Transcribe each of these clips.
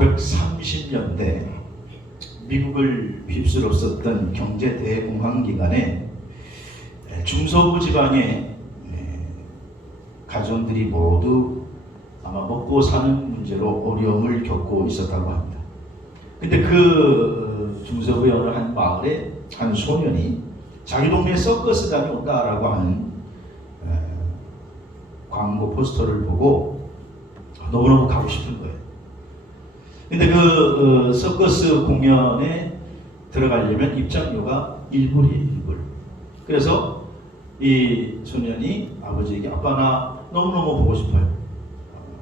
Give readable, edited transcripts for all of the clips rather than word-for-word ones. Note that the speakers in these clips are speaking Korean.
1930년대 미국을 휩쓸었었던 경제 대공황 기간에 중서부 지방의 가정들이 모두 아마 먹고 사는 문제로 어려움을 겪고 있었다고 합니다. 근데 그 중서부의 어느 한 마을에 한 소년이 자기 동네에 서커스단이 온다라고 하는 광고 포스터를 보고 너무너무 가고 싶은 거예요. 근데 그 서커스 공연에 들어가려면 입장료가 1불이에요, 1불. 그래서 이 소년이 아버지에게 아빠 나 너무너무 보고 싶어요.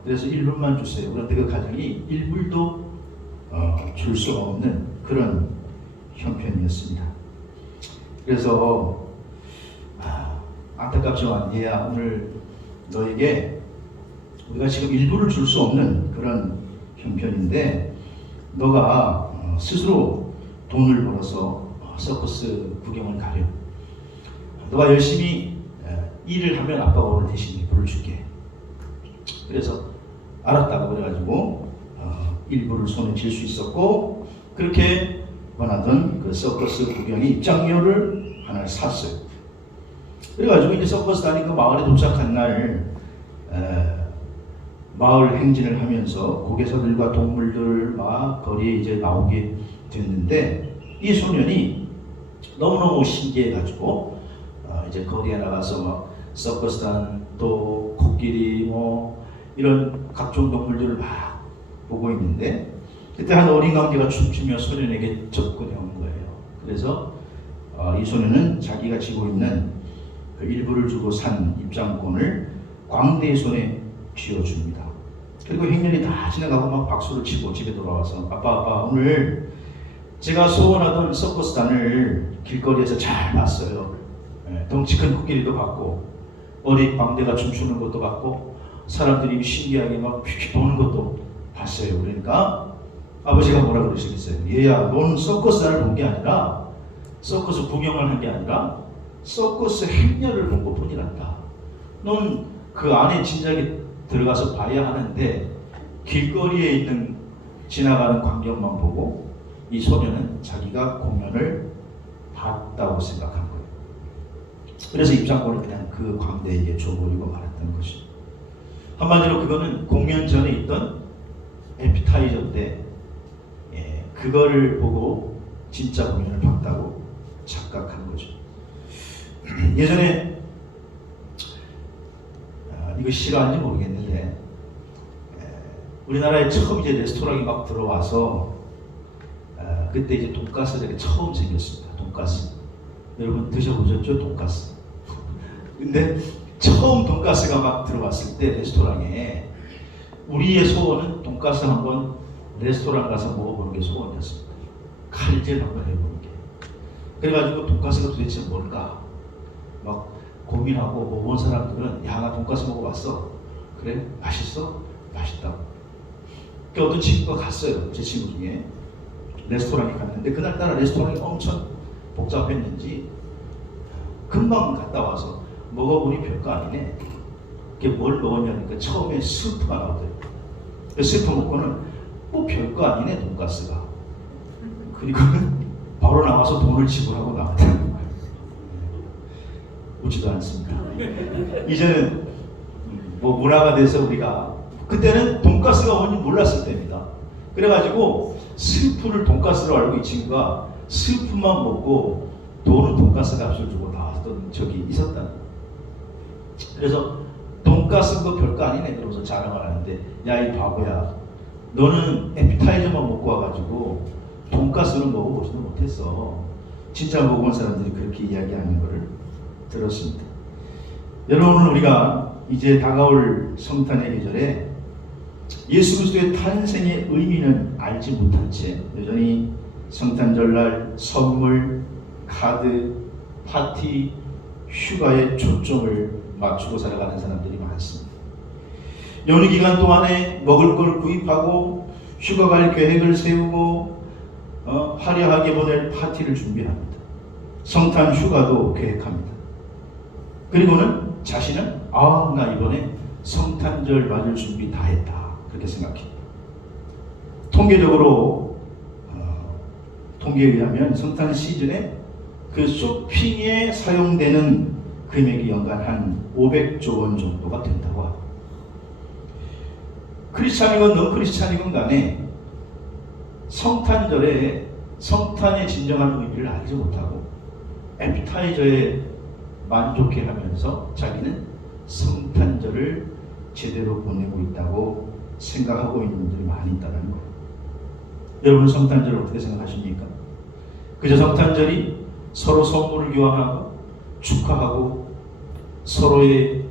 그래서 1불만 주세요. 그런데 그 가정이 1불도 줄 수가 없는 그런 형편이었습니다. 그래서 안타깝지만 얘야 오늘 너에게 우리가 지금 1불을 줄 수 없는 그런 형편인데 너가 스스로 돈을 벌어서 서커스 구경을 가려. 너가 열심히 일을 하면 아빠가 오늘 대신 1불을 줄게. 그래서 알았다고 그래가지고 1불을 손에 쥘 수 있었고 그렇게 원하던 그 서커스 구경의 입장료를 하나를 샀어요. 그래가지고 이제 서커스단이 그 마을에 도착한 날 마을 행진을 하면서 고개사들과 동물들 막 거리에 이제 나오게 됐는데 이 소년이 너무너무 신기해가지고 이제 거리에 나가서 막 서커스단 또 코끼리 뭐 이런 각종 동물들을 막 보고 있는데 그때 한 어린 관계가 춤추며 소년에게 접근해 온 거예요. 그래서 이 소년은 자기가 쥐고 있는 그 1불을 주고 산 입장권을 광대의 손에 쥐어줍니다. 그리고 행렬이 다 지나가고 막 박수를 치고 집에 돌아와서 아빠 오늘 제가 소원하던 서커스단을 길거리에서 잘 봤어요. 덩치 큰 코끼리도 봤고 어린 광대가 춤추는 것도 봤고 사람들이 신기하게 막 휙휙 도는 것도 봤어요. 그러니까 아버지가 뭐라 그러시겠어요? 얘야 넌 서커스단을 본 게 아니라 서커스 구경을 한 게 아니라 서커스 행렬을 본 것뿐이란다. 넌 그 안에 진작에 들어가서 봐야 하는데 길거리에 있는 지나가는 광경만 보고 이 소년은 자기가 공연을 봤다고 생각한 거예요. 그래서 입장권을 그냥 그 광대에게 줘버리고 말았던 것이죠. 한마디로 그거는 공연 전에 있던 에피타이저인데 그거를 보고 진짜 공연을 봤다고 착각한 거죠. 예전에 이거 실화인지 모르겠는데 우리나라에 처음 이제 레스토랑이 막 들어와서 그때 이제 돈가스가 처음 생겼습니다. 돈가스 여러분 드셔보셨죠? 돈가스. 근데 처음 돈가스가 막 들어왔을 때 레스토랑에 우리의 소원은 돈가스 한번 레스토랑 가서 먹어보는 게 소원이었습니다. 칼질 한번 해보는 게. 그래가지고 돈가스가 도대체 뭘까 막 고민하고 먹어본 사람들은 야 나 돈가스 먹어봤어. 그래? 맛있어? 맛있다고. 그러니까 어떤 친구가 갔어요. 제 친구 중에 레스토랑에 갔는데 그날따라 레스토랑이 엄청 복잡했는지 금방 갔다 와서 먹어보니 별거 아니네. 그게 뭘 먹었냐니까 처음에 스프가 나오더라고요. 그 스프 먹고는 뭐 별거 아니네 돈가스가. 그리고 바로 나와서 돈을 지불하고 나왔다는 거예요. 웃지도 않습니다. 이제는 뭐 문화가 돼서 우리가 그때는 돈가스가 뭔지 몰랐을 때입니다. 그래가지고 스프를 돈가스로 알고 이 친구가 스프만 먹고 돈은 돈가스 값을 주고 나왔던 적이 있었다는 거예요. 그래서 돈가스 거 별거 아니네 그러면서 자랑을 하는데 야 이 바보야 너는 에피타이저만 먹고 와가지고 돈가스는 먹어보지도 못했어. 진짜 먹어본 사람들이 그렇게 이야기하는 것을 들었습니다. 여러분 우리가 이제 다가올 성탄의 계절에 예수 그리스도의 탄생의 의미는 알지 못한 채 여전히 성탄절날 선물, 카드, 파티, 휴가에 초점을 맞추고 살아가는 사람들이 많습니다. 연휴 기간 동안에 먹을 걸 구입하고 휴가 갈 계획을 세우고 화려하게 보낼 파티를 준비합니다. 성탄 휴가도 계획합니다. 그리고는 자신은 나 이번에 성탄절 맞을 준비 다 했다 그렇게 생각해요. 통계적으로 통계에 의하면 성탄 시즌에 그 쇼핑에 사용되는 금액이 연간 한 500조 원 정도가 된다고 합니다. 크리스찬이건 넌 크리스찬이건 간에 성탄절에 성탄의 진정한 의미를 알지 못하고 애프타이저에 만족해하면서 자기는 성탄절을 제대로 보내고 있다고 생각하고 있는 분들이 많이 있다는 거예요. 여러분 성탄절을 어떻게 생각하십니까? 그저 성탄절이 서로 선물을 교환하고 축하하고 서로의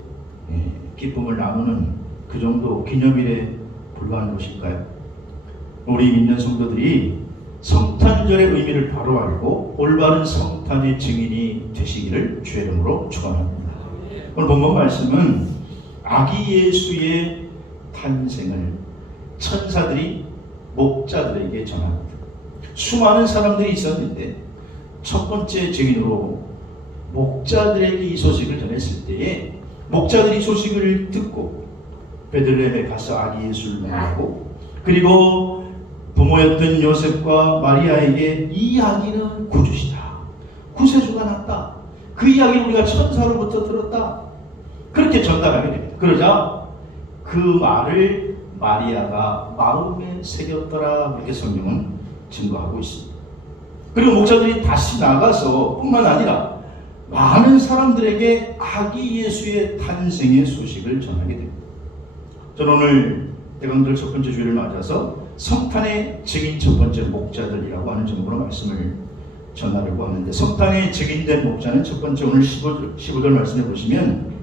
기쁨을 나누는 그 정도 기념일에 불과한 것일까요? 우리 믿는 성도들이 성탄절의 의미를 바로 알고 올바른 성탄의 증인이 되시기를 주의 이름으로 축원합니다. 오늘 본문 말씀은 아기 예수의 탄생을 천사들이 목자들에게 전합니다. 수많은 사람들이 있었는데 첫 번째 증인으로 목자들에게 이 소식을 전했을 때에 목자들이 소식을 듣고 베들레헴에 가서 아기 예수를 만나고 그리고 부모였던 요셉과 마리아에게 이 아기는 구주시다, 구세주가 났다, 그 이야기를 우리가 천사로부터 들었다, 그렇게 전달하게 됩니다. 그러자 그 말을 마리아가 마음에 새겼더라, 이렇게 성경은 증거하고 있습니다. 그리고 목자들이 다시 나가서 뿐만 아니라 많은 사람들에게 아기 예수의 탄생의 소식을 전하게 됩니다. 저는 오늘 대강절 첫 번째 주일을 맞아서 성탄의 증인 첫 번째 목자들이라고 하는 제목으로 말씀을 전하려고 하는데, 성탄의 증인된 목자는 첫 번째 오늘 15절 말씀해 보시면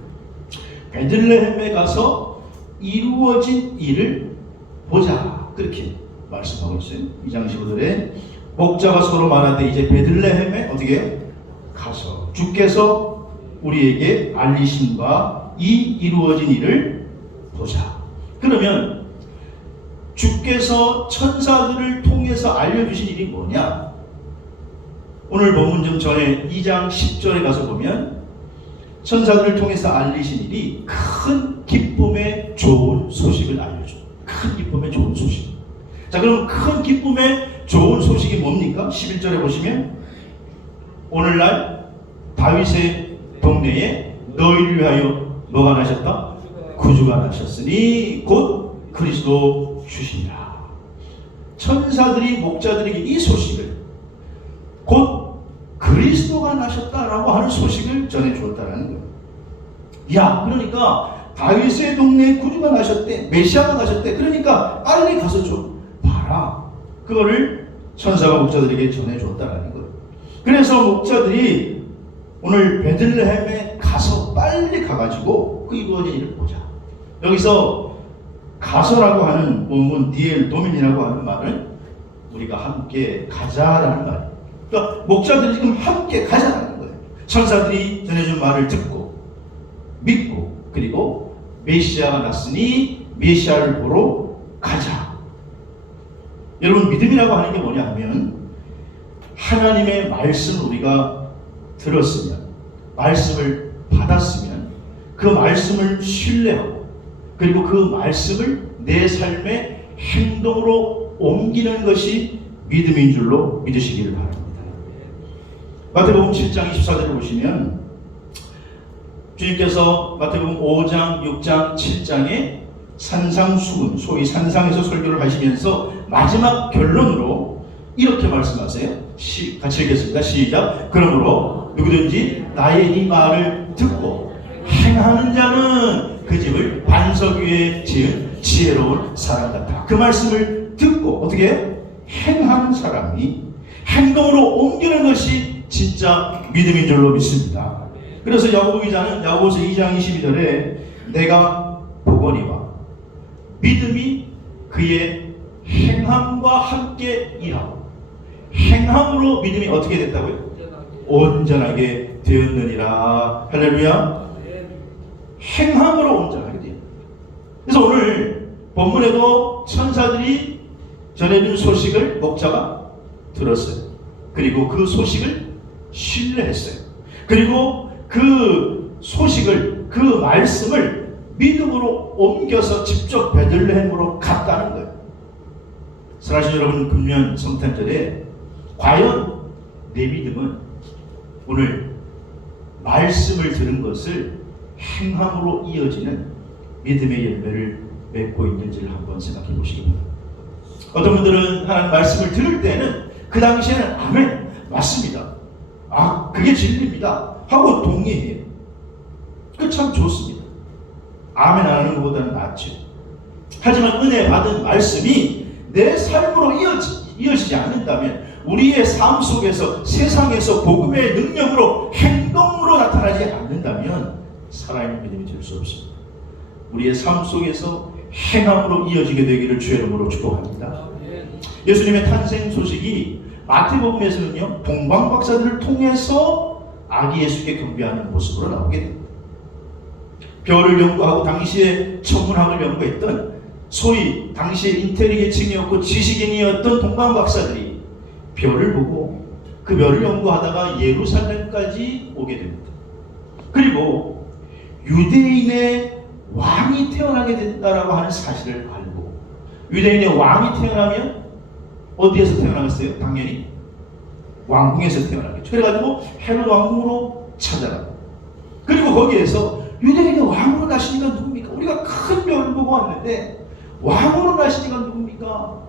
베들레헴에 가서 이루어진 일을 보자, 그렇게 말씀하고 있어요. 2장 15절에 목자가 서로 말하되 이제 베들레헴에 어떻게 가서 주께서 우리에게 알리신 바 이 이루어진 일을 보자. 그러면 주께서 천사들을 통해서 알려주신 일이 뭐냐? 오늘 본문 좀 전에 2장 10절에 가서 보면 천사들을 통해서 알리신 일이 큰 기쁨의 좋은 소식을 알려줘. 큰 기쁨의 좋은 소식. 자, 그럼 큰 기쁨의 좋은 소식이 뭡니까? 11절에 보시면 오늘날 다윗의 동네에 너희를 위하여 뭐가 나셨다? 구주가 나셨으니 곧 그리스도 주시니라. 천사들이 목자들에게 이 소식을, 곧 그리스도가 나셨다라고 하는 소식을 전해주었다라는 거예요. 야, 그러니까 다윗의 동네에 구주가 나셨대, 메시아가 나셨대. 그러니까 빨리 가서 좀 봐라. 그거를 천사가 목자들에게 전해주었다라는 거예요. 그래서 목자들이 오늘 베들레헴에 가서 빨리 가가지고 그 이루어진 일을 보자. 여기서 가서라고 하는 원문 디엘 도민이라고 하는 말은 우리가 함께 가자라는 말이에요. 그러니까 목자들이 지금 함께 가자라는 거예요. 천사들이 전해준 말을 듣고 믿고 그리고 메시아가 났으니 메시아를 보러 가자. 여러분, 믿음이라고 하는 게 뭐냐 하면 하나님의 말씀을 우리가 들었으면, 말씀을 받았으면 그 말씀을 신뢰하고 그리고 그 말씀을 내 삶의 행동으로 옮기는 것이 믿음인 줄로 믿으시기를 바랍니다. 마태복음 7장 24절을 보시면 주님께서 마태복음 5장, 6장, 7장에 산상수훈, 소위 산상에서 설교를 하시면서 마지막 결론으로 이렇게 말씀하세요. 같이 읽겠습니다. 시작. 그러므로 누구든지 나의 이 말을 듣고 행하는 자는 그 집을 반석 위에 지은 지혜로운 사람 같아. 그 말씀을 듣고 어떻게 해요? 행하는 사람이 행동으로 옮기는 것이 진짜 믿음인 줄로 믿습니다. 그래서 야고보 기자는 야고보서 2장 22절에 내가 보거니와 믿음이 그의 행함과 함께 일하고, 행함으로 믿음이 어떻게 됐다고요? 온전하게 되었느니라. 할렐루야. 행함으로 온전하게 돼요. 그래서 오늘 본문에도 천사들이 전해준 소식을 목자가 들었어요. 그리고 그 소식을 신뢰했어요. 그리고 그 소식을, 그 말씀을 믿음으로 옮겨서 직접 베들레헴으로 갔다는 거예요. 사랑하시는 여러분, 금년 성탄절에 과연 내 믿음은 오늘 말씀을 들은 것을 행함으로 이어지는 믿음의 열매를 맺고 있는지를 한번 생각해 보시기 바랍니다. 어떤 분들은 하나님 말씀을 들을 때는 그 당시에는 아멘, 맞습니다, 아 그게 진리입니다 하고 동의해요. 그 참 좋습니다. 아멘 안 하는 것보다는 낫죠. 하지만 은혜 받은 말씀이 내 삶으로 이어지지 않는다면, 우리의 삶 속에서 세상에서 복음의 능력으로 행동으로 나타나지 않는다면 살아있는 믿음이 될 수 없습니다. 우리의 삶 속에서 행함으로 이어지게 되기를 주의 이름으로 축복합니다. 예수님의 탄생 소식이 마태복음에서는요, 동방박사들을 통해서 아기 예수께 경배하는 모습으로 나오게 됩니다. 별을 연구하고 당시에 천문학을 연구했던 소위 당시의 인텔리계층이었고 지식인이었던 동방박사들이 별을 보고 그 별을 연구하다가 예루살렘까지 오게 됩니다. 그리고 유대인의 왕이 태어나게 된다라고 하는 사실을 알고, 유대인의 왕이 태어나면 어디에서 태어나겠어요? 당연히 왕궁에서 태어나겠죠. 그래가지고 헤롯 왕궁으로 찾아가고, 그리고 거기에서 유대인의 왕으로 나시니가 누굽니까? 우리가 큰 별을 보고 왔는데 왕으로 나시니가 누굽니까?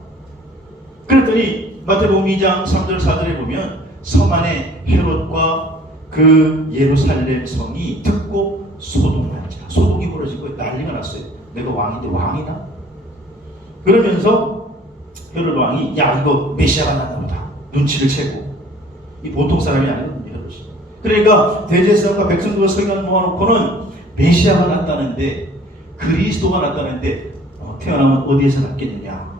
그랬더니 마태복음 2장 3절 4절에 보면 성 안에 헤롯과 그 예루살렘 성이 듣고 소동한지라, 소동이 벌어지고 난리가 났어요. 내가 왕인데 왕이나? 그러면서 헤롯 왕이 야 이거 메시아가 났나 보다, 눈치를 채고, 이 보통 사람이 아니거든요, 헤롯이. 그러니까 대제사장과 백성들과 서기관 모아놓고는 메시아가 났다는데, 그리스도가 났다는데 태어나면 어디에서 났겠느냐.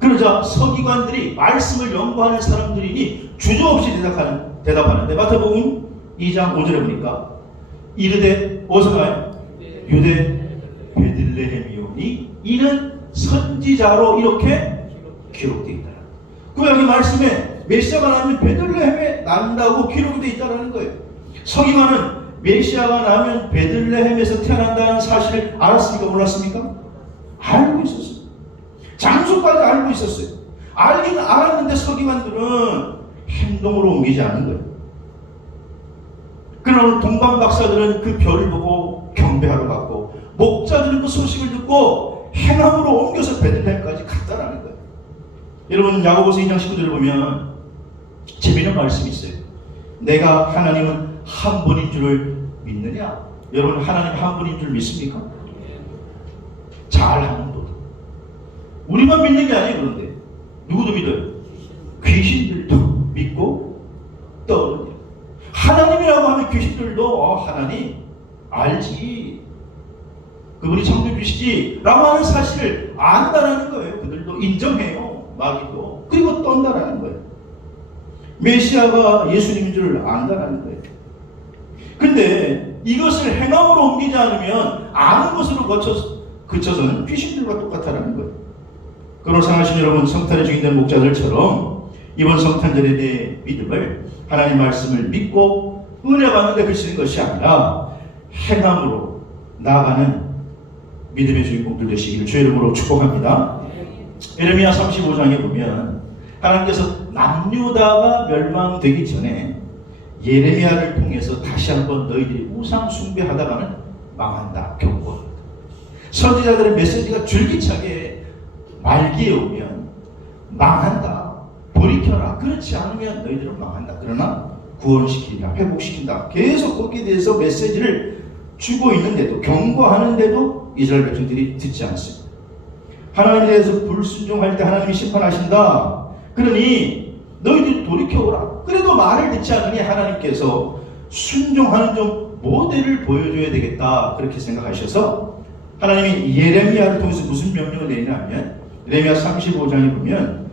그러자 서기관들이, 말씀을 연구하는 사람들이니 주저없이 대답하는데 마태복음 2장 5절에 보니까 이르되 어디서 나요? 유대 베들레헴이오니 이는 선지자로 이렇게 기록되어 있다. 그 여기 말씀에 메시아가 나면 베들레헴에 난다고 기록되어 있다는 거예요. 서기관은 메시아가 나면 베들레헴에서 태어난다는 사실을 알았습니까? 몰랐습니까? 알고 있었어요. 장소까지 알고 있었어요. 알긴 알았는데 서기관들은 행동으로 옮기지 않는 거예요. 그러나 오늘 동방박사들은 그 별을 보고 경배하러 갔고, 목자들은 그 소식을 듣고 행함으로 옮겨서 베들레헴까지 갔다라는 거예요. 여러분 야고보서 2장 19절을 보면 재미있는 말씀이 있어요. 내가 하나님은 한 분인 줄을 믿느냐? 여러분 하나님 한 분인 줄 믿습니까? 잘하는 분. 우리만 믿는 게 아니에요. 그런데 누구도 믿어요? 귀신들도 믿고 떠오르냐. 하나님이라고 하면 귀신들도 하나님 알지, 그분이 창조주시지 라고 하는 사실을 안다라는 거예요. 그들도 인정해요. 마귀도. 그리고 떤다라는 거예요. 메시아가 예수님인 줄 안다라는 거예요. 근데 이것을 행함으로 옮기지 않으면 아는 것으로 그쳐서는 귀신들과 똑같다라는 거예요. 그런 상하신 여러분, 성탄의 주인된 목자들처럼 이번 성탄절에 대해 믿음을, 하나님 말씀을 믿고 은혜 받는데 그치는 것이 아니라 행함으로 나아가는 믿음의 주인공들 되시기를 주의 이름으로 축복합니다. 예레미야 35장에 보면 하나님께서 남유다가 멸망되기 전에 예레미야를 통해서 다시 한번 너희들이 우상 숭배하다가는 망한다 경고합니다. 선지자들의 메시지가 줄기차게 말기에 오면 망한다, 돌이켜라, 그렇지 않으면 너희들은 망한다, 그러나 구원시킨다, 회복시킨다, 계속 거기에 대해서 메시지를 주고 있는데도, 경고하는데도 이스라엘 백성들이 듣지 않습니다. 하나님에 대해서 불순종할 때 하나님이 심판하신다, 그러니 너희들이 돌이켜오라. 그래도 말을 듣지 않으니 하나님께서 순종하는 좀 모델을 보여줘야 되겠다, 그렇게 생각하셔서 하나님이 예레미야를 통해서 무슨 명령을 내리냐면, 예레미야 35장에 보면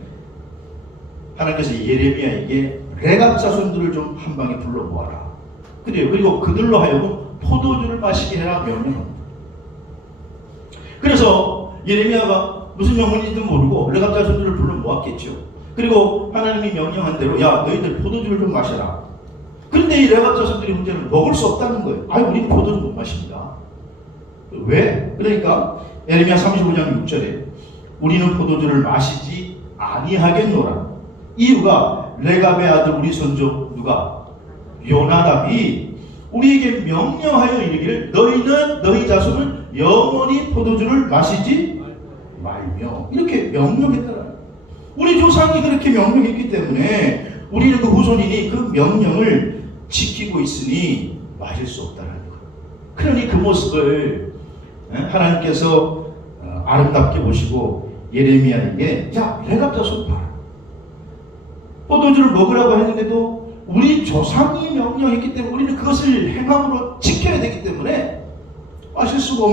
하나님께서 예레미야에게 레갑 자손들을 좀 한 방에 불러 모아라. 그래요. 그리고 그들로 하여금 포도주를 마시게 해라 명령합니다. 그래서 예레미야가 무슨 명령인지도 모르고 레갑 자손들을 불러 모았겠죠. 그리고 하나님이 명령한 대로 야 너희들 포도주를 좀 마셔라. 그런데 이 레갑 자손들이 문제는 먹을 수 없다는 거예요. 아니 우리는 포도주 못 마십니다. 왜? 그러니까 예레미야 35장 6절에 우리는 포도주를 마시지 아니하겠노라. 이유가 레갑의 아들 우리 손주 누가? 요나답이 우리에게 명령하여 이르기를 너희는 너희 자손은 영원히 포도주를 마시지 말며 이렇게 명령했더라. 우리 조상이 그렇게 명령했기 때문에 우리는 그 후손이니 그 명령을 지키고 있으니 마실 수 없다는 거예요. 그러니 그 모습을 하나님께서 아름답게 보시고 예레미야에게 야 레갑 자손 봐라. 포도주를 먹으라고 했는데도 우리 조상이 명령했기 때문에 우리는 그것을 행함으로 지켜야 되기 때문에 마실 수가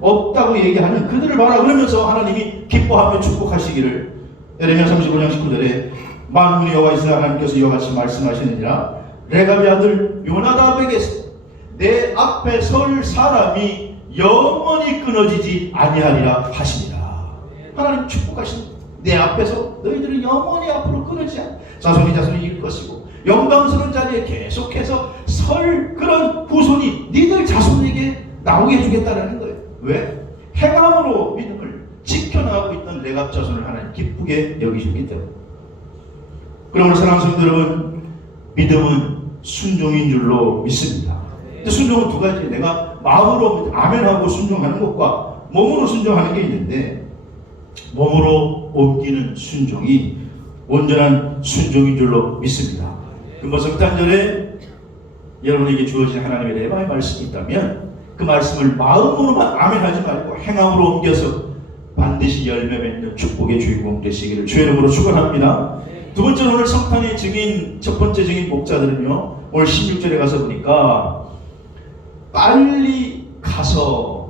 없다고 얘기하는 그들을 봐라. 그러면서 하나님이 기뻐하며 축복하시기를 예레미야 35장 19절에 만군의 여호와 이스라엘 하나님께서 이와 같이 말씀하시느니라 레갑의 아들 요나답에게서 내 앞에 설 사람이 영원히 끊어지지 아니하리라 하시니라. 하나님 축복하십니다. 내 앞에서 너희들은 영원히 앞으로 끊어지지 않아. 자손이 이길 것이고 영광스러운 자리에 계속해서 설 그런 후손이 니들 자손에게 나오게 해주겠다라는 거예요. 왜? 행함으로 믿음을 지켜나가고 있던 레갑 자손을 하나님 기쁘게 여기셨기 때문에. 그러므로 사랑하는 성도 여러분, 믿음은 순종인 줄로 믿습니다. 근데 순종은 두 가지. 내가 마음으로 아멘하고 순종하는 것과 몸으로 순종하는 게 있는데 몸으로 옮기는 순종이 온전한 순종인 줄로 믿습니다. 금번 성탄절에 여러분에게 주어진 하나님의 레마의 말씀이 있다면 그 말씀을 마음으로만 아멘하지 말고 행함으로 옮겨서 반드시 열매 맺는 축복의 주인공 되시기를 주의 이름으로 축원합니다. 두 번째로 오늘 성탄의 증인, 첫 번째 증인 목자들은요, 오늘 16절에 가서 보니까 빨리 가서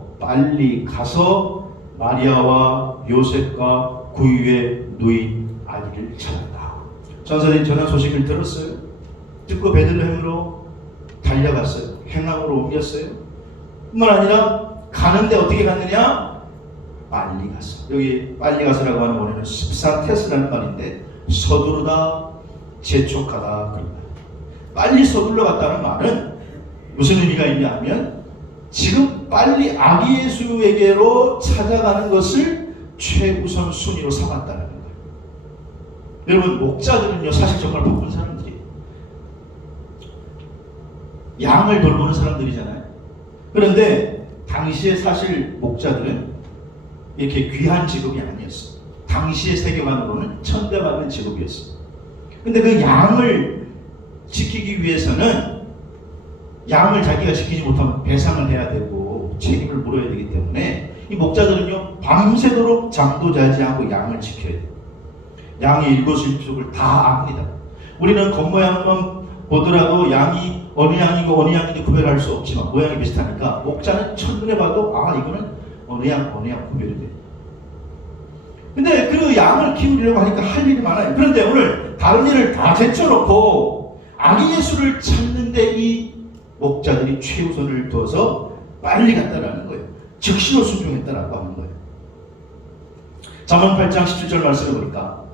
마리아와 요셉과 구유에 누인 아기를 찾았다. 전사들이 전한 소식을 들었어요. 듣고 베들레헴으로 달려갔어요. 행함으로 옮겼어요. 뿐만 아니라 가는데 어떻게 갔느냐? 빨리 갔어. 여기 빨리 가서라고 하는 원어는 습사테스라는 말인데 서두르다, 재촉하다 그런 말. 빨리 서둘러 갔다는 말은 무슨 의미가 있냐 하면 지금 빨리 아기 예수에게로 찾아가는 것을 최우선 순위로 삼았다는 거예요. 여러분 목자들은요 사실 정말 바쁜 사람들이에요. 양을 돌보는 사람들이잖아요. 그런데 당시에 사실 목자들은 이렇게 귀한 직업이 아니었어요. 당시의 세계관으로는 천대받는 직업이었어요. 근데 그 양을 지키기 위해서는 양을 자기가 지키지 못하면 배상을 해야 되고 책임을 물어야 되기 때문에 이 목자들은요 밤새도록 잠도 자지 않고 양을 지켜야 돼요. 양의 일거수일투족을 다 압니다. 우리는 겉모양만 보더라도 양이 어느 양이고 어느 양인지 구별할 수 없지만 모양이 비슷하니까 목자는 첫눈에 봐도 아 이거는 어느 양 구별이 돼요. 근데 그 양을 키우려고 하니까 할 일이 많아요. 그런데 오늘 다른 일을 다 제쳐놓고 아기 예수를 찾는데 이 목자들이 최우선을 둬서 빨리 갔다라는 거예요. 즉시로 순종했다라고 하는 거예요. 잠언 8장 17절 말씀을 보니까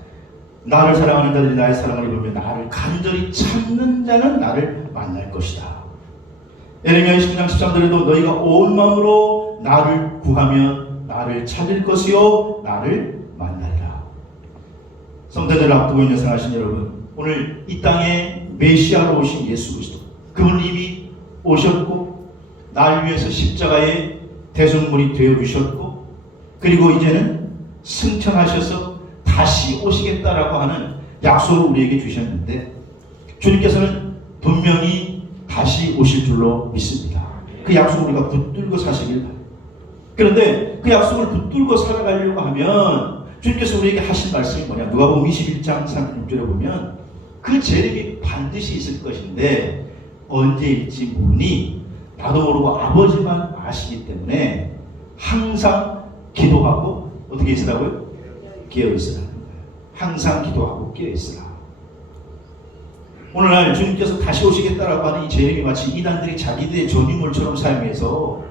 나를 사랑하는 자들이 나의 사랑을 입으며 나를 간절히 찾는 자는 나를 만날 것이다. 예레미야 20장 13절에도 너희가 온 마음으로 나를 구하면 나를 찾을 것이요 나를 만나리라. 성탄절을 앞두고 있는 사랑하신 여러분, 오늘 이 땅에 메시아로 오신 예수 그리스도 그분 이미 오셨고 날 위해서 십자가의 대속물이 되어주셨고 그리고 이제는 승천하셔서 다시 오시겠다라고 하는 약속을 우리에게 주셨는데 주님께서는 분명히 다시 오실 줄로 믿습니다. 그 약속을 우리가 붙들고 사시길 바랍니다. 그런데 그 약속을 붙들고 살아가려고 하면 주님께서 우리에게 하신 말씀이 뭐냐? 누가복음 21장 36절에 보면 그 재림이 반드시 있을 것인데 언제일지 모르니 나도 모르고 아버지만 아시기 때문에 항상 기도하고 어떻게 있으라고요? 깨어있으라는 거예요. 항상 기도하고 깨어있으라. 오늘날 주님께서 다시 오시겠다라고 하는 이 재림이 마치 이단들이 자기들의 전유물처럼 사용해서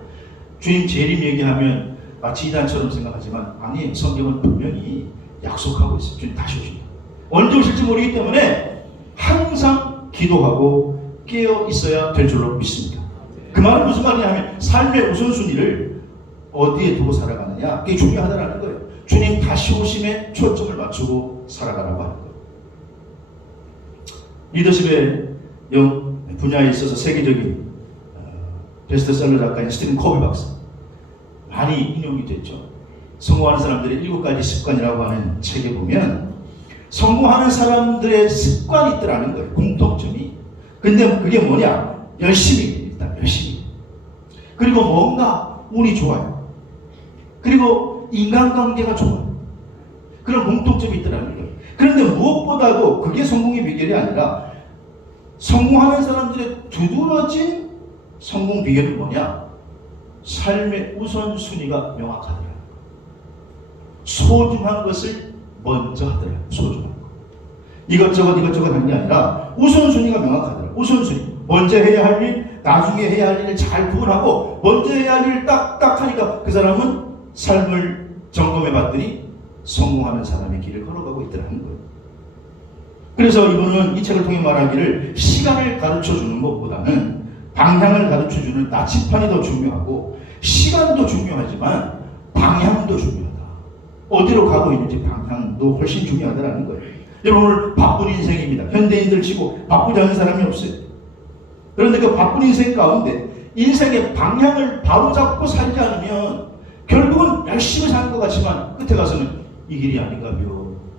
주님 재림 얘기하면 마치 이단처럼 생각하지만 아니 성경은 분명히 약속하고 있어요. 주님 다시 오신다. 언제 오실지 모르기 때문에 항상 기도하고 깨어 있어야 될 줄로 믿습니다. 그 말은 무슨 말이냐 하면 삶의 우선순위를 어디에 두고 살아가느냐 그게 중요하다는 거예요. 주님 다시 오심에 초점을 맞추고 살아가라고 하는 거예요. 리더십의 분야에 있어서 세계적인 베스트셀러 작가인 스티븐 코비 박사, 많이 인용이 됐죠. 성공하는 사람들의 7가지 습관이라고 하는 책에 보면 성공하는 사람들의 습관이 있더라는 거예요. 공통점이. 근데 그게 뭐냐? 열심히, 일단 열심히. 그리고 뭔가 운이 좋아요. 그리고 인간관계가 좋아요. 그런 공통점이 있더라는 거예요. 그런데 무엇보다도 그게 성공의 비결이 아니라 성공하는 사람들의 두드러진 성공 비결은 뭐냐? 삶의 우선순위가 명확하더라는 거예요. 소중한 것을 먼저 하더라고요. 소중한 거. 이것저것 하는 게 아니라 우선순위가 명확하더라고요. 우선순위. 먼저 해야 할 일, 나중에 해야 할 일을 잘 구분하고 먼저 해야 할 일을 딱딱 하니까 그 사람은 삶을 점검해 봤더니 성공하는 사람의 길을 걸어가고 있더라는 거예요. 그래서 이분은 이 책을 통해 말하기를 시간을 가르쳐 주는 것보다는 방향을 가르쳐 주는 나침판이 더 중요하고 시간도 중요하지만 방향도 중요하다. 어디로 가고 있는지 방향도 훨씬 중요하다는 거예요. 여러분 오늘 바쁜 인생입니다. 현대인들 치고 바쁘지 않은 사람이 없어요. 그런데 그 바쁜 인생 가운데 인생의 방향을 바로잡고 살지 않으면 결국은 열심히 사는 것 같지만 끝에 가서는 이 길이 아닌가요?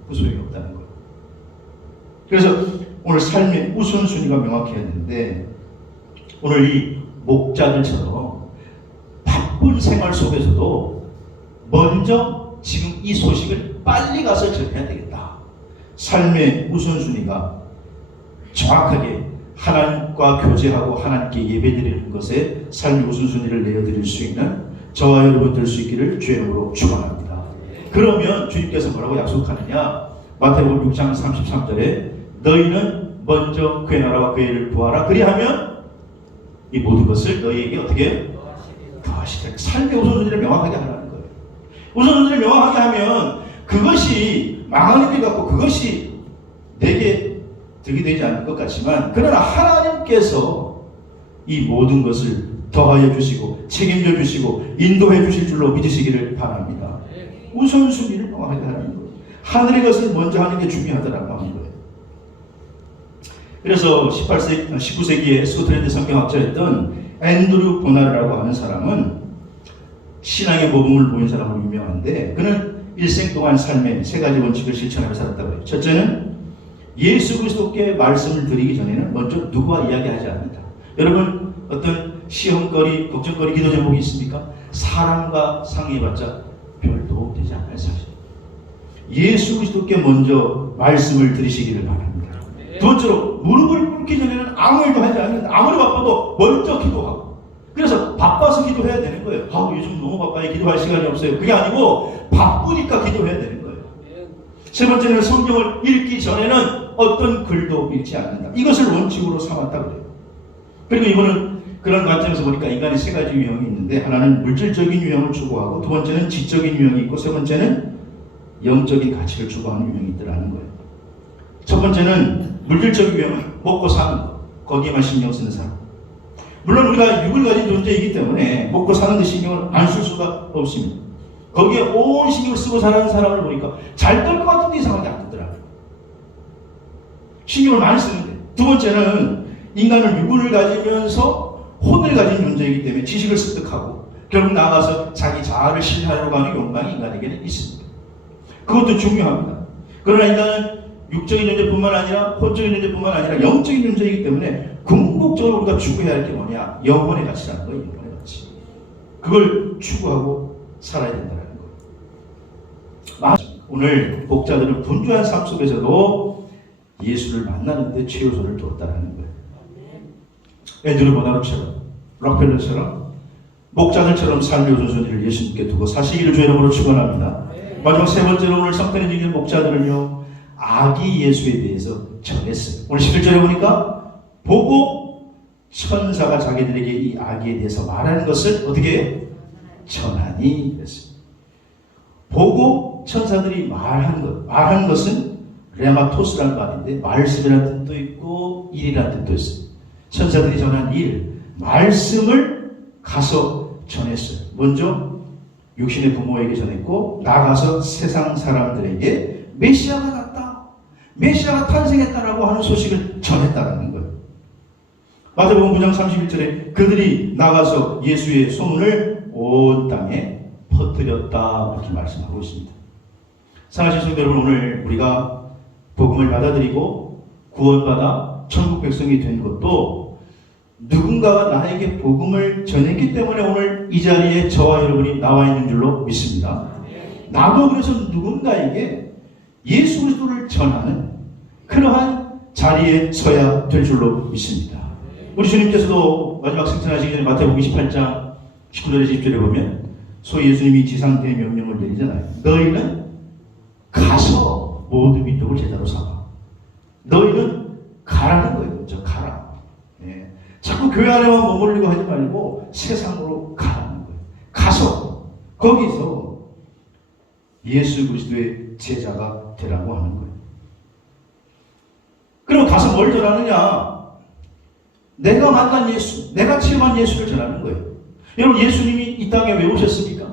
그 소용이 없다는 거예요. 그래서 오늘 삶의 우선순위가 명확해야 되는데 오늘 이 목자들처럼 바쁜 생활 속에서도 먼저 지금 이 소식을 빨리 가서 전해야 되겠다. 삶의 우선순위가 정확하게 하나님과 교제하고 하나님께 예배드리는 것에 삶의 우선순위를 내어드릴 수 있는 저와 여러분 될 수 있기를 주의 이름으로 축원합니다. 그러면 주님께서 뭐라고 약속하느냐? 마태복음 6장 33절에 너희는 먼저 그의 나라와 그의 일을 구하라. 그리하면 이 모든 것을 너희에게 어떻게 더하시리라. 삶의 우선순위를 명확하게 하라는 거예요. 우선순위를 명확하게 하면 그것이 망하는 길 같고 그것이 내게 득이 되지 않을 것 같지만 그러나 하나님께서 이 모든 것을 더하여 주시고 책임져 주시고 인도해 주실 줄로 믿으시기를 바랍니다. 우선순위를 명확하게 하라는 거예요. 하늘의 것을 먼저 하는 게 중요하다라고 하는 거예요. 그래서 19세기에 스코틀랜드 성경학자였던 앤드류 보나르라고 하는 사람은 신앙의 모범을 보인 사람으로 유명한데 그는 일생 동안 삶의 3가지 원칙을 실천하며 살았다고 해요. 첫째는 예수 그리스도께 말씀을 드리기 전에는 먼저 누구와 이야기하지 않는다. 여러분 어떤 시험거리, 걱정거리, 기도 제목이 있습니까? 사람과 상의해봤자 별 도움 되지 않을 사실. 예수 그리스도께 먼저 말씀을 드리시기를 바랍니다. 두 번째로 무릎을 꿇기 전에는 아무 일도 하지 않는다. 아무리 바빠도 먼저 기도하고. 그래서 바빠서 기도해야 되는 거예요. 요즘 너무 바빠요. 기도할 시간이 없어요. 그게 아니고 바쁘니까 기도해야 되는 거예요. 세 번째는 성경을 읽기 전에는 어떤 글도 읽지 않는다. 이것을 원칙으로 삼았다고 해요. 그리고 이거는 그런 관점에서 보니까 인간이 3가지 유형이 있는데 하나는 물질적인 유형을 추구하고 두 번째는 지적인 유형이 있고 세 번째는 영적인 가치를 추구하는 유형이 있더라는 거예요. 첫 번째는 물질적인 유형은 먹고 사는 것, 거기에만 신경 쓰는 사람. 물론 우리가 육을 가진 존재이기 때문에 먹고 사는 데 신경을 안 쓸 수가 없습니다. 거기에 온 신경을 쓰고 살아가는 사람을 보니까 잘 될 것 같은데 이상하게 안 되더라고요. 신경을 많이 쓰는데. 두 번째는 인간은 육을 가지면서 혼을 가진 존재이기 때문에 지식을 습득하고 결국 나아가서 자기 자아를 실현하려고 하는 욕망이 인간에게는 있습니다. 그것도 중요합니다. 그러나 인간은 육적인 존재뿐만 아니라 혼적인 존재뿐만 아니라 영적인 존재이기 때문에 궁극적으로 우리가 추구해야 할 게 뭐냐? 영혼의 가치라는 거예요. 영혼의 가치. 그걸 추구하고 살아야 된다는 거예요. 오늘 목자들은 분주한 삶 속에서도 예수를 만나는 데 최우선을 두었다는 거예요. 앤드류 보나르처럼 록펠러처럼 목자들처럼 삶의 우선순위를 예수님께 두고 사시기를 주의 이름으로 축원합니다. 마지막 세 번째로 오늘 성탄에 드리는 목자들은요 아기 예수에 대해서 전했어요. 오늘 11절에 보니까 보고 천사가 자기들에게 이 아기에 대해서 말하는 것을 어떻게 해요? 전하니 그랬어요. 보고 천사들이 말한 것은 레마토스라는 말인데 말씀이라는 뜻도 있고 일이라는 뜻도 있어요. 천사들이 전한 일, 말씀을 가서 전했어요. 먼저 육신의 부모에게 전했고 나아가서 세상 사람들에게 메시아가 났다, 메시아가 탄생했다라고 하는 소식을 전했다라는 거예요. 마태복음 9장 31절에 그들이 나가서 예수의 소문을 온 땅에 퍼뜨렸다 이렇게 말씀하고 있습니다. 사랑하신 성도 여러분, 오늘 우리가 복음을 받아들이고 구원받아 천국 백성이 된 것도 누군가가 나에게 복음을 전했기 때문에 오늘 이 자리에 저와 여러분이 나와 있는 줄로 믿습니다. 나도 그래서 누군가에게 예수 그리스도를 전하는 그러한 자리에 서야 될 줄로 믿습니다. 우리 주님께서도 마지막 승천하시기 전에 마태복음 28장 19절에 20절에 보면 소위 예수님이 지상대의 명령을 내리잖아요. 너희는 가서 모든 민족을 제자로 삼아. 너희는 가라는 거예요. 저 가라. 예. 자꾸 교회 안에만 머물리고 하지 말고 세상으로 가라는 거예요. 가서 거기서 예수 그리스도의 제자가 되라고 하는 거예요. 그럼 가서 뭘 전하느냐? 내가 만난 예수, 내가 체험한 예수를 전하는 거예요. 여러분, 예수님이 이 땅에 왜 오셨습니까?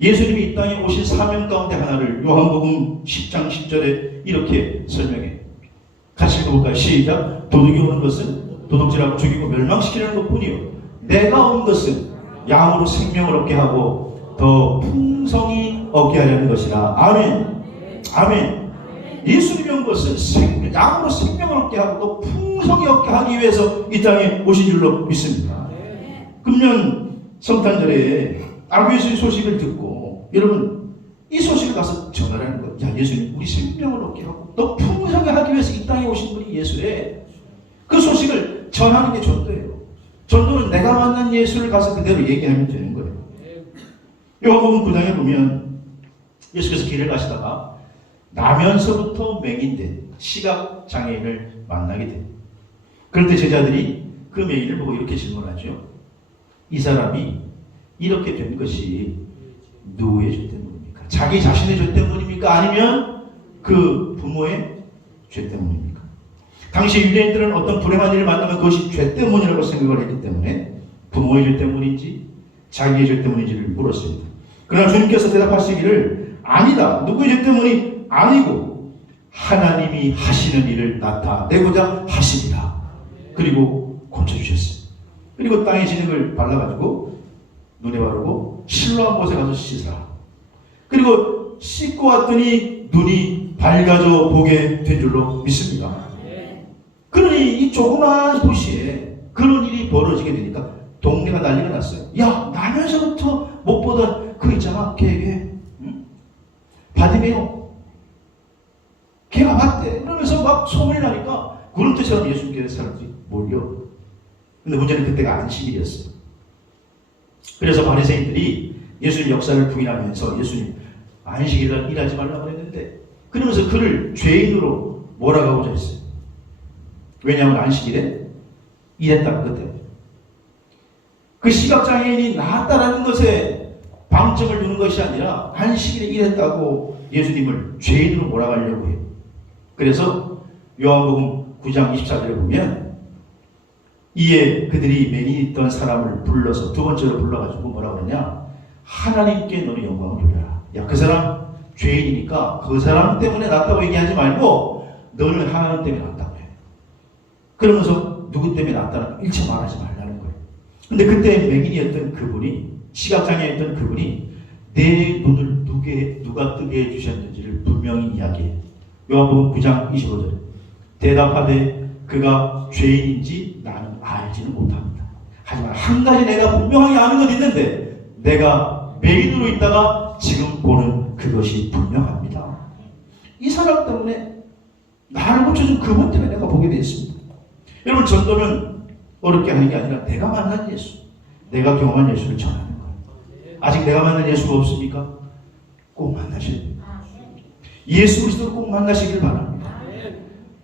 예수님이 이 땅에 오신 사명 가운데 하나를 요한복음 10장 10절에 이렇게 설명해. 같이 읽어볼까요? 시작. 도둑이 오는 것은 도둑질하고 죽이고 멸망시키는 것뿐이요, 내가 온 것은 양으로 생명을 얻게 하고 더 풍성히 얻게 하려는 것이라. 아멘. 아멘. 예수님이 온 것은 양으로 생명을 얻게 하고 또 풍성히 얻게 하기 위해서 이 땅에 오신 줄로 믿습니다. 금년 성탄절에 아구 예수의 소식을 듣고 여러분 이 소식을 가서 전하라는 거예요. 야, 예수님 우리 생명을 얻게 하고 또 풍성히 하기 위해서 이 땅에 오신 분이 예수래. 그 소식을 전하는 게 전도예요. 전도는 내가 만난 예수를 가서 그대로 얘기하면 되는 거예요. 요한복음 9장에 보면 예수께서 길을 가시다가 나면서부터 맹인된 시각장애인을 만나게 돼요. 그럴 때 제자들이 그 맹인을 보고 이렇게 질문하죠. 이 사람이 이렇게 된 것이 누구의 죄 때문입니까? 자기 자신의 죄 때문입니까? 아니면 그 부모의 죄 때문입니까? 당시 유대인들은 어떤 불행한 일을 만나면 그것이 죄 때문이라고 생각을 했기 때문에 부모의 죄 때문인지 자기의 죄 때문인지를 물었습니다. 그러나 주님께서 대답하시기를 아니다. 누구의 죄 때문이 아니고 하나님이 하시는 일을 나타내고자 하십니다. 그리고 고쳐주셨어요. 그리고 땅에 진흙을 발라가지고 눈에 바르고 실로한 곳에 가서 씻으라. 그리고 씻고 왔더니 눈이 밝아져 보게 된 줄로 믿습니다. 그러니 이 조그마한 도시에 그런 일이 벌어지게 되니까 동네가 난리가 났어요. 야, 나면서부터 못 보던 그 있잖아, 걔 바디메오, 걔가 봤대. 그러면서 막 소문이 나니까 구름대처럼 예수님께 사람들이 몰려. 근데 문제는 그때가 안식일이었어요. 그래서 바리새인들이 예수님 역사를 부인하면서 예수님 안식일날 일하지 말라고 했는데 그러면서 그를 죄인으로 몰아가고자 했어요. 왜냐하면 안식일에 일했다는 것 때문에. 그 시각장애인이 나았다라는 것에 방점을 두는 것이 아니라 안식일에 일했다고 예수님을 죄인으로 몰아가려고 해요. 그래서 요한복음 9장 24절에 보면 이에 그들이 맹인이 있던 사람을 불러서 두 번째로 불러가지고 뭐라고 그러냐, 하나님께 너는 영광을 돌려라. 야, 그 사람 죄인이니까 그 사람 때문에 났다고 얘기하지 말고 너는 하나님 때문에 났다고 해. 그러면서 누구 때문에 났다는 일체 말하지 말라는 거예요. 근데 그때 맹인이었던 그분이, 시각장애였던 그분이 내 눈을 누가 뜨게 해주셨는지를 분명히 이야기해요. 요한복음 9장 25절 대답하되 그가 죄인인지 나는 알지는 못합니다. 하지만 한 가지 내가 분명하게 아는 건 있는데 내가 맹인으로 있다가 지금 보는 그것이 분명합니다. 이 사람 때문에 나를 고쳐준 그분 때문에 내가 보게 되었습니다. 여러분, 전도는 어렵게 하는 게 아니라 내가 만난 예수, 내가 경험한 예수를 전하는 거예요. 아직 내가 만난 예수가 없습니까? 꼭 만나셔야 돼요. 예수 그리스도를 꼭 만나시길 바랍니다.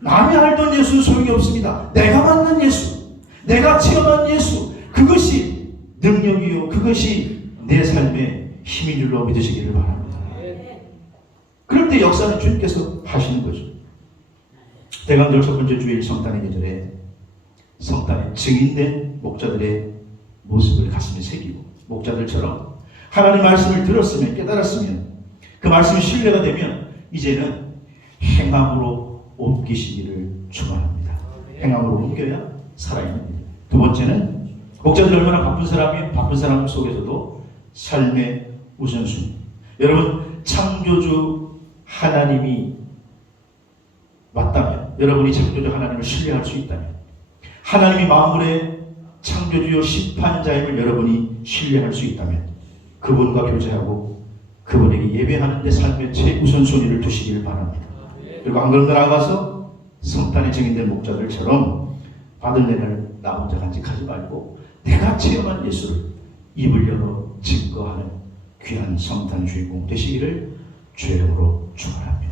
남이 알던 예수는 소용이 없습니다. 내가 만난 예수, 내가 체험한 예수, 그것이 능력이요, 그것이 내 삶의 힘인 줄로 믿으시기를 바랍니다. 그럴 때 역사는 주님께서 하시는 거죠. 대강절 첫 번째 주일 성탄의 계절에 성탄의 증인된 목자들의 모습을 가슴에 새기고 목자들처럼 하나님 말씀을 들었으면, 깨달았으면, 그 말씀이 신뢰가 되면 이제는 행함으로 옮기시기를 축원합니다. 행함으로 옮겨야 살아있는 일. 두 번째는 목자들이 얼마나 바쁜 사람 속에서도 삶의 우선순위. 여러분, 창조주 하나님이 맞다면, 여러분이 창조주 하나님을 신뢰할 수 있다면, 하나님이 만물의 창조주요 심판자임을 여러분이 신뢰할 수 있다면 그분과 교제하고 그분에게 예배하는 데 삶의 최우선순위를 두시기를 바랍니다. 그리고 한 걸음 더 나아가서 성탄에 증인된 목자들처럼 받은 내를 나 혼자 간직하지 말고 내가 체험한 예수를 입을 열어 증거하는 귀한 성탄 주인공 되시기를 주의 이름으로 축원합니다.